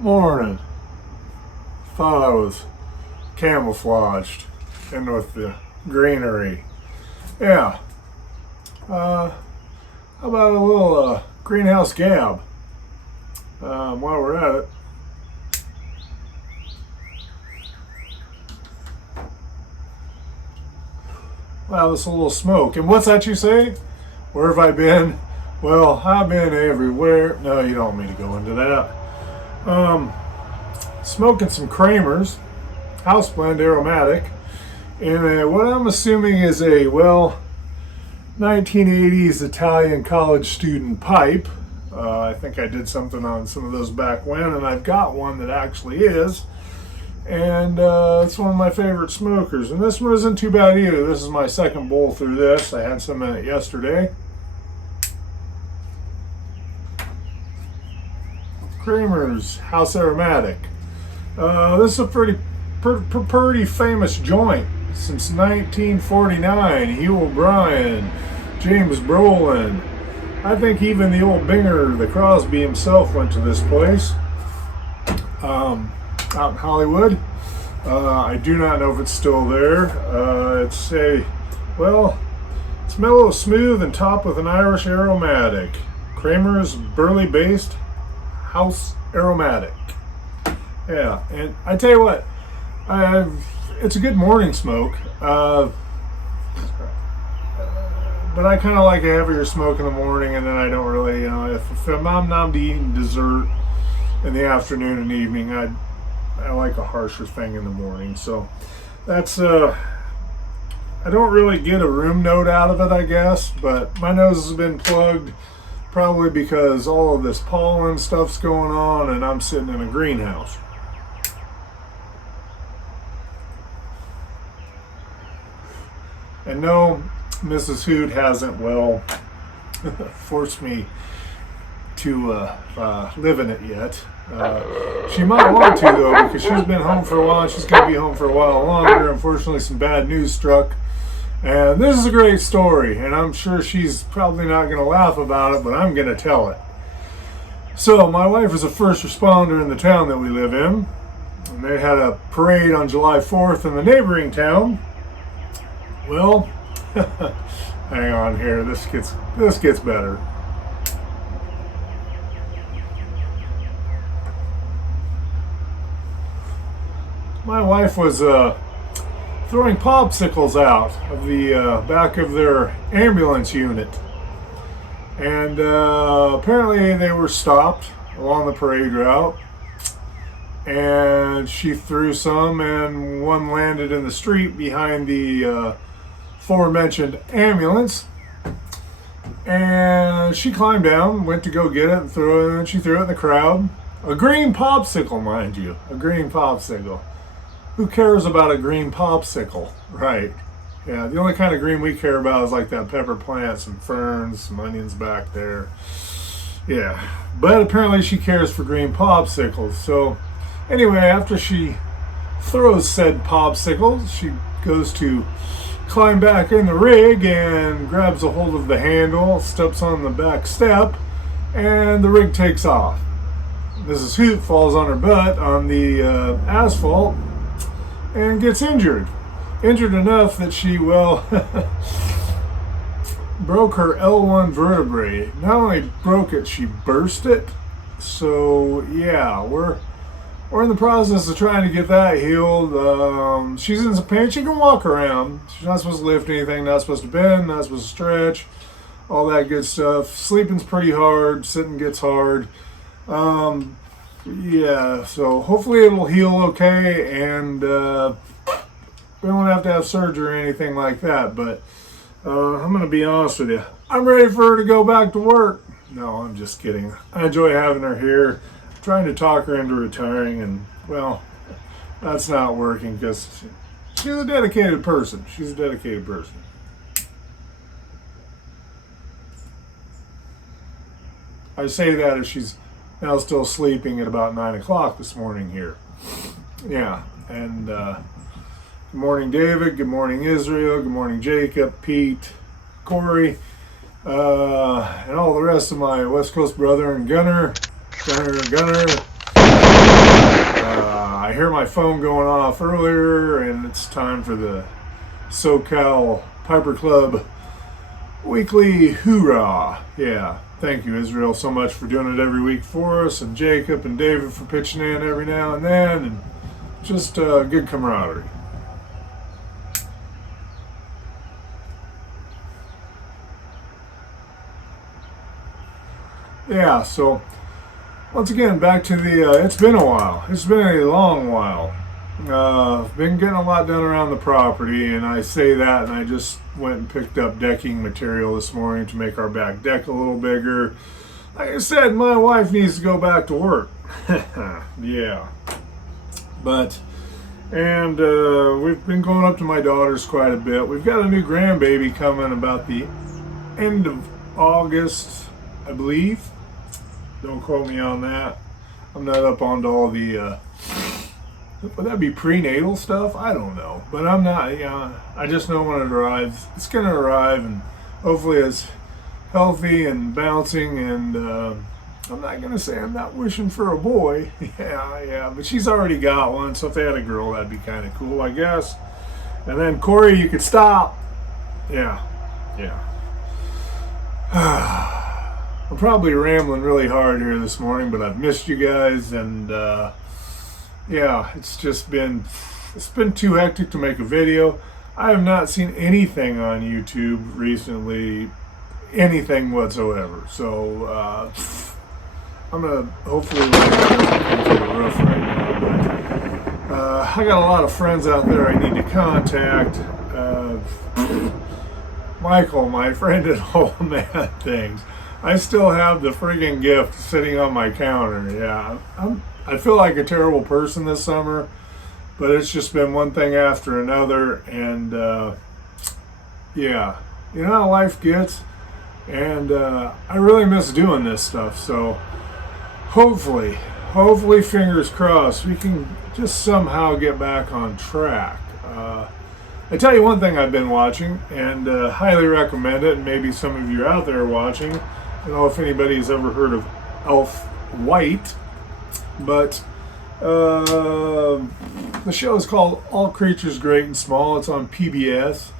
Morning. Thought I was camouflaged in with the greenery. Yeah. How about a little greenhouse gab? While we're at it. Wow, this a little smoke. And what's that you say? Where have I been? Well, I've been everywhere. No, you don't want me to go into that. Smoking some Kramer's House Blend Aromatic in what I'm assuming is a 1980s Italian college student pipe. I think I did something on some of those back when, and I've got one that actually is. And it's one of my favorite smokers. And this one isn't too bad either. This is my second bowl through this. I had some in it yesterday. Kramer's House Aromatic. This is a pretty famous joint since 1949. Hugh O'Brien, James Brolin. I think even the old Binger, the Crosby himself, went to this place out in Hollywood. I do not know if it's still there. It's mellow, smooth, and topped with an Irish aromatic. Kramer's Burley-based House Aromatic. Yeah, and I tell you what, it's a good morning smoke. But I kind of like a heavier smoke in the morning, and then I don't really, if I'm not eating dessert in the afternoon and evening, I like a harsher thing in the morning. So that's, I don't really get a room note out of it, I guess, but my nose has been plugged probably because all of this pollen stuff's going on and I'm sitting in a greenhouse. And no, Mrs. Hoot hasn't, forced me to live in it yet. She might want to, though, because she's been home for a while. She's going to be home for a while longer. Unfortunately, some bad news struck. And this is a great story, and I'm sure she's probably not going to laugh about it, but I'm going to tell it. So, my wife is a first responder in the town that we live in. And they had a parade on July 4th in the neighboring town. Well, hang on here. This gets better. My wife was throwing popsicles out of the back of their ambulance unit, and apparently they were stopped along the parade route. And she threw some, and one landed in the street behind the aforementioned ambulance. And she climbed down, went to go get it, and threw it, and she threw it in the crowd. A green popsicle, mind you, a green popsicle. Who cares about a green popsicle? Right. Yeah, the only kind of green we care about is like that pepper plant, some ferns, some onions back there. Yeah, but apparently she cares for green popsicles. So anyway, after she throws said popsicle, she goes to climb back in the rig and grabs a hold of the handle, steps on the back step, and the rig takes off. Mrs. Hoot falls on her butt on the asphalt and gets injured. Injured enough that she, broke her L1 vertebrae. Not only broke it, she burst it. So, yeah, we're in the process of trying to get that healed. She's in some pain. She can walk around. She's not supposed to lift anything, not supposed to bend, not supposed to stretch, all that good stuff. Sleeping's pretty hard. Sitting gets hard. Yeah, so hopefully it'll heal okay, and we won't have to have surgery or anything like that. But I'm going to be honest with you. I'm ready for her to go back to work. No, I'm just kidding. I enjoy having her here. Trying to talk her into retiring, and that's not working because she's a dedicated person. I say that as she's now still sleeping at about 9 o'clock this morning here. Yeah, and good morning, David. Good morning, Israel. Good morning, Jacob, Pete, Corey, and all the rest of my West Coast brother and Gunner. I hear my phone going off earlier, and it's time for the SoCal Piper Club weekly hoorah. Yeah, thank you, Israel, so much for doing it every week for us, and Jacob and David for pitching in every now and then, and just good camaraderie. Yeah, so once again, back to the, it's been a while. It's been a long while. Been getting a lot done around the property, and I say that, and I just went and picked up decking material this morning to make our back deck a little bigger. Like I said, my wife needs to go back to work. Yeah. And we've been going up to my daughter's quite a bit. We've got a new grandbaby coming about the end of August, I believe. Don't quote me on that. I'm not up onto all the, would that be prenatal stuff? I don't know. But I'm not, I just know when it arrives. It's going to arrive, and hopefully it's healthy and bouncing, and I'm not going to say I'm not wishing for a boy. Yeah, but she's already got one, so if they had a girl, that'd be kind of cool, I guess. And then, Corey, you could stop. Yeah. I'm probably rambling really hard here this morning, but I've missed you guys, and yeah, it's been too hectic to make a video. I have not seen anything on YouTube recently, anything whatsoever. So I'm gonna hopefully into the roof right now. But I got a lot of friends out there I need to contact. Michael, my friend at home, man, things. I still have the friggin' gift sitting on my counter. Yeah, I feel like a terrible person this summer, but it's just been one thing after another, and yeah, you know how life gets, and I really miss doing this stuff. So hopefully, fingers crossed, we can just somehow get back on track. I tell you one thing I've been watching, and highly recommend it, and maybe some of you out there are watching. I don't know if anybody's ever heard of Elf White, but the show is called All Creatures Great and Small. It's on PBS.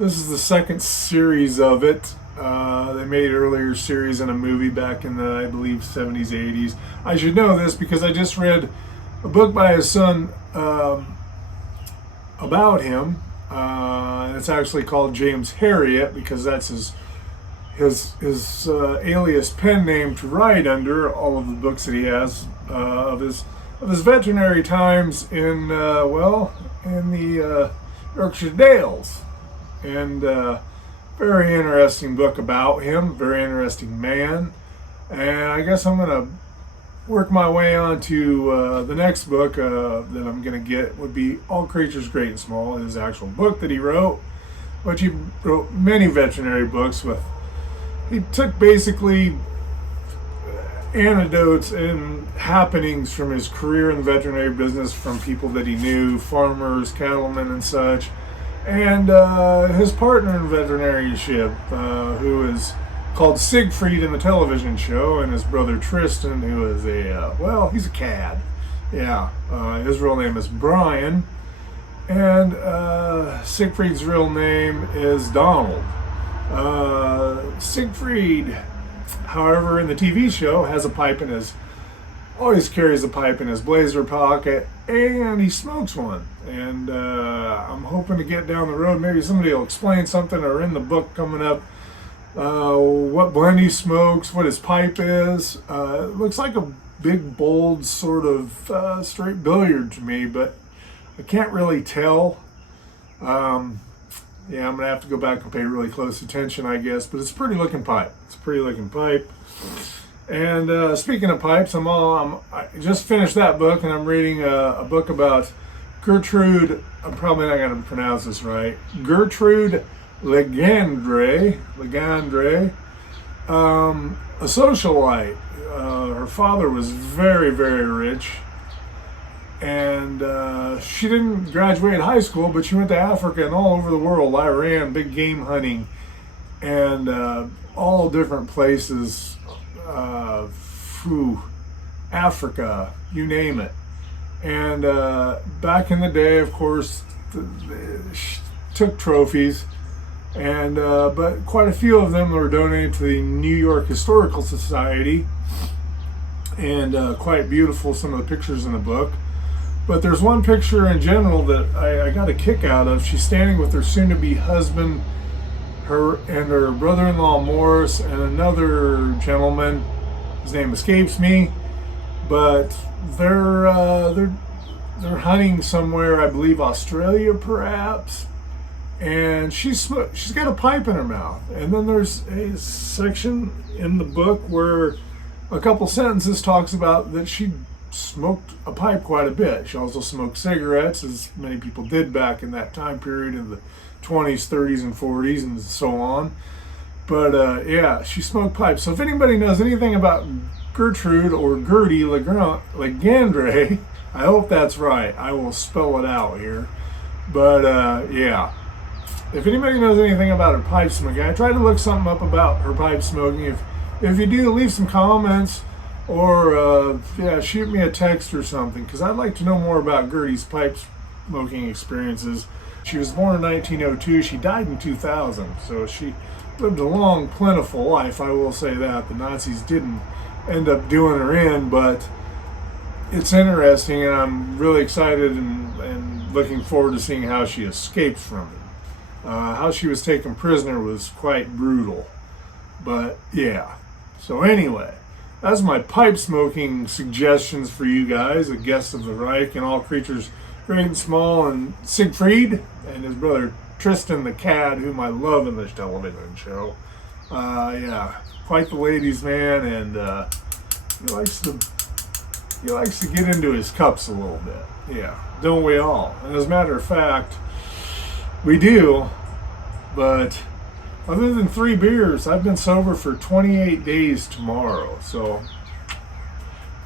This is the second series of it. They made earlier series in a movie back in the, I believe, 70s, 80s. I should know this because I just read a book by his son about him. It's actually called James Herriot because that's his alias pen name to write under all of the books that he has of his veterinary times in the Yorkshire Dales, and very interesting book about him, very interesting man. And I guess I'm gonna work my way on to the next book that I'm gonna get would be All Creatures Great and Small, his actual book that he wrote, which he wrote many veterinary books with. He took basically anecdotes and happenings from his career in the veterinary business from people that he knew, farmers, cattlemen, and such, and his partner in veterinarianship, who is called Siegfried in the television show, and his brother Tristan, who is he's a cad. Yeah, his real name is Brian, and Siegfried's real name is Donald. Siegfried, however, in the TV show, always carries a pipe in his blazer pocket, and he smokes one. And I'm hoping to get down the road, maybe somebody will explain something, or in the book coming up, what blend he smokes, what his pipe is. It looks like a big, bold, sort of straight billiard to me, but I can't really tell. Yeah, I'm going to have to go back and pay really close attention, I guess. But it's a pretty looking pipe. And speaking of pipes, I just finished that book, and I'm reading a book about Gertrude. I'm probably not going to pronounce this right. Gertrude Legendre, a socialite. Her father was very, very rich. And she didn't graduate high school, but she went to Africa and all over the world. Iran, big game hunting, and all different places. Africa, you name it. And back in the day, of course, she took trophies, and but quite a few of them were donated to the New York Historical Society, and quite beautiful, some of the pictures in the book. But there's one picture in general that I got a kick out of. She's standing with her soon-to-be husband, her brother-in-law Morris, and another gentleman. His name escapes me, but they're hunting somewhere, I believe Australia perhaps, and she's got a pipe in her mouth. And then there's a section in the book where a couple sentences talks about that she smoked a pipe quite a bit. She also smoked cigarettes, as many people did back in that time period in the 20s, 30s, and 40s, and so on. But yeah, she smoked pipes. So if anybody knows anything about Gertrude or Gertie Legendre, I hope that's right. I will spell it out here. But yeah, if anybody knows anything about her pipe smoking, I tried to look something up about her pipe smoking. If you do, leave some comments, or yeah, shoot me a text or something, because I'd like to know more about Gertie's pipe smoking experiences. She was born in 1902. She died in 2000, so she lived a long, plentiful life. I will say that. The Nazis didn't end up doing her in, but it's interesting, and I'm really excited and looking forward to seeing how she escaped from it. How she was taken prisoner was quite brutal. But yeah. So anyway, that's my pipe smoking suggestions for you guys, the guests of the Reich and all creatures great and small, and Siegfried and his brother Tristan the Cad, whom I love in this television show. Yeah, quite the ladies' man, and he likes to get into his cups a little bit. Yeah, don't we all? And as a matter of fact, we do. But other than 3 beers, I've been sober for 28 days tomorrow. So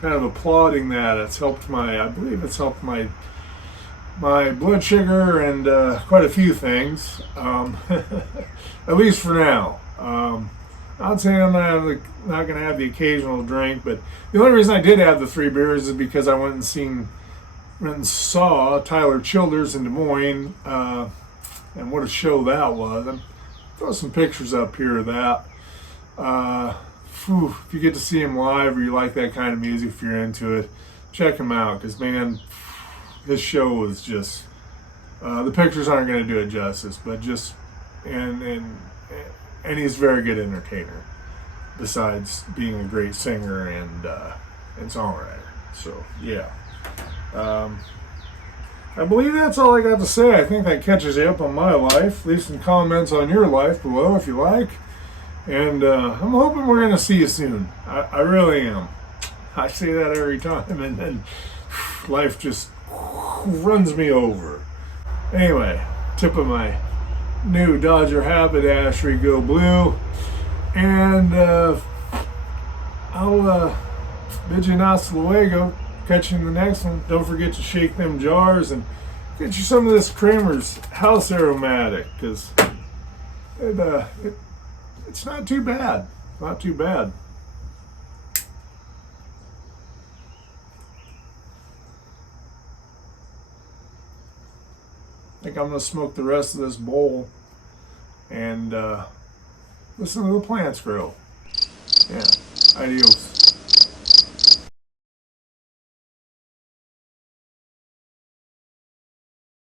kind of applauding that. I believe it's helped my blood sugar and quite a few things, at least for now. I'd say I'm not going to have the occasional drink, but the only reason I did have the 3 beers is because I went and saw Tyler Childers in Des Moines, and what a show that was. I'll throw some pictures up here of that. If you get to see him live, or you like that kind of music, if you're into it, check him out, because man, this show was just, the pictures aren't going to do it justice, but just, and he's a very good entertainer, besides being a great singer and songwriter. So yeah, I believe that's all I got to say. I think that catches you up on my life. Leave some comments on your life below if you like, and I'm hoping we're going to see you soon. I really am. I say that every time, and then life just runs me over. Anyway, tip of my new Dodger habit, Ashery Go Blue, and I'll bid you hasta luego. Catch you in the next one. Don't forget to shake them jars and get you some of this Kramer's House Aromatic, because it's not too bad. Not too bad. I think I'm going to smoke the rest of this bowl and listen to the plants grow. Yeah. Adios.